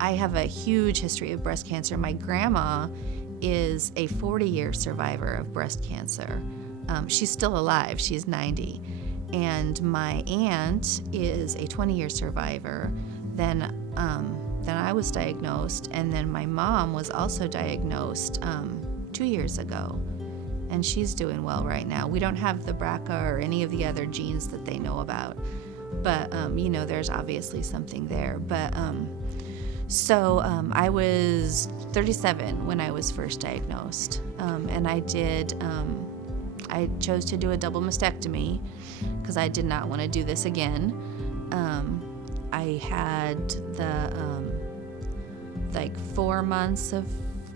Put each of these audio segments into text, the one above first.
I have a huge history of breast cancer. My grandma is a 40-year survivor of breast cancer. She's still alive, she's 90. And my aunt is a 20-year survivor. Then I was diagnosed, and then my mom was also diagnosed 2 years ago. And she's doing well right now. We don't have the BRCA or any of the other genes that they know about. But, there's obviously something there. But, I was 37 when I was first diagnosed. And I chose to do a double mastectomy because I did not want to do this again. I had the 4 months of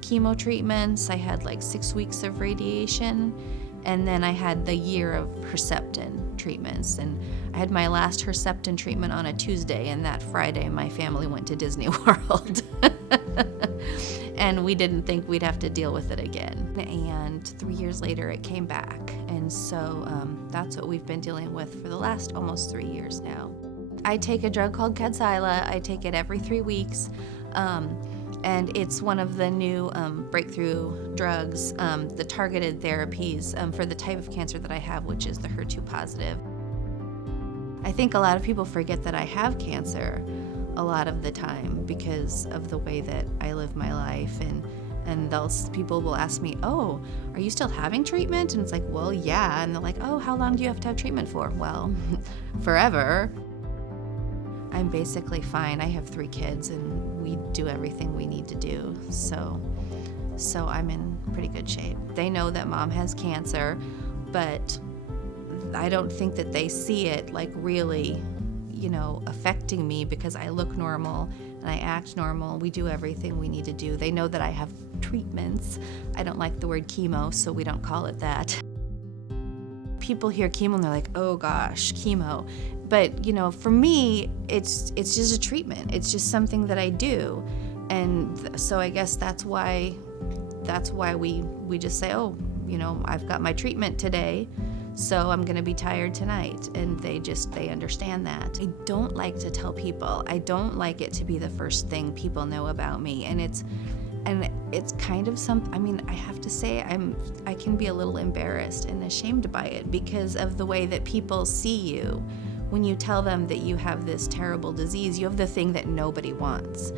chemo treatments. I had 6 weeks of radiation, and then I had the year of Herceptin treatments. And I had my last Herceptin treatment on a Tuesday, and that Friday my family went to Disney World. And we didn't think we'd have to deal with it again. And 3 years later it came back. And so that's what we've been dealing with for the last almost 3 years now. I take a drug called Kadcyla. I take it every 3 weeks. And it's one of the new breakthrough drugs, the targeted therapies for the type of cancer that I have, which is the HER2-positive. I think a lot of people forget that I have cancer a lot of the time because of the way that I live my life, and people will ask me, "Oh, are you still having treatment?" And it's like, "Well, yeah." And they're like, "Oh, how long do you have to have treatment for?" Well, forever. I'm basically fine. I have 3 kids, and we do everything we need to do, so I'm in pretty good shape. They know that mom has cancer, but I don't think that they see it really, affecting me because I look normal and I act normal. We do everything we need to do. They know that I have treatments. I don't like the word chemo, so we don't call it that. People hear chemo and they're like, "Oh gosh, chemo." But, for me, it's just a treatment. It's just something that I do. And so I guess that's why we just say, "Oh, I've got my treatment today, so I'm going to be tired tonight." And they understand that. I don't like to tell people. I don't like it to be the first thing people know about me. And it's kind of I have to say I can be a little embarrassed and ashamed by it because of the way that people see you. When you tell them that you have this terrible disease, you have the thing that nobody wants.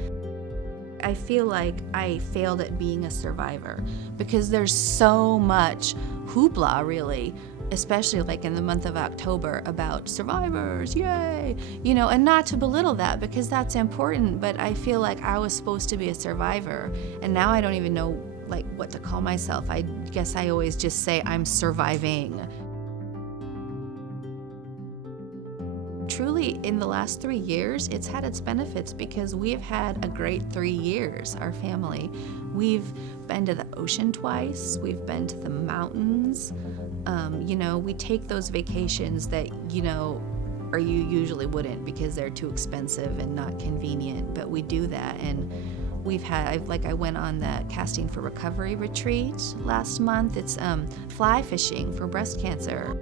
I feel like I failed at being a survivor because there's so much hoopla, really, especially in the month of October about survivors, yay! And not to belittle that because that's important, but I feel like I was supposed to be a survivor, and now I don't even know what to call myself. I guess I always just say I'm surviving. Truly, in the last 3 years, it's had its benefits because we've had a great 3 years, our family. We've been to the ocean twice, we've been to the mountains. We take those vacations that, or you usually wouldn't because they're too expensive and not convenient, but we do that. And I went on the Casting for Recovery retreat last month. It's fly fishing for breast cancer.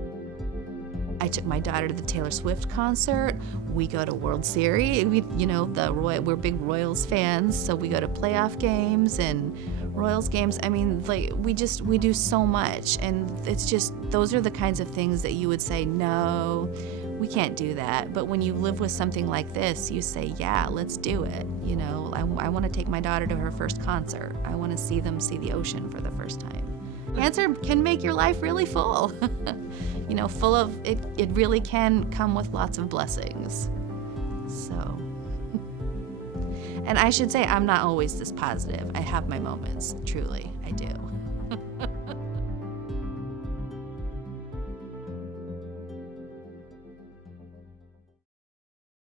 I took my daughter to the Taylor Swift concert. We go to World Series. We're big Royals fans, so we go to playoff games and Royals games. We do so much, and it's just those are the kinds of things that you would say, "No, we can't do that." But when you live with something like this, you say, "Yeah, let's do it." I want to take my daughter to her first concert. I want to see them see the ocean for the first time. Cancer can make your life really full. Full of it. It really can come with lots of blessings. So, and I should say I'm not always this positive. I have my moments, truly, I do.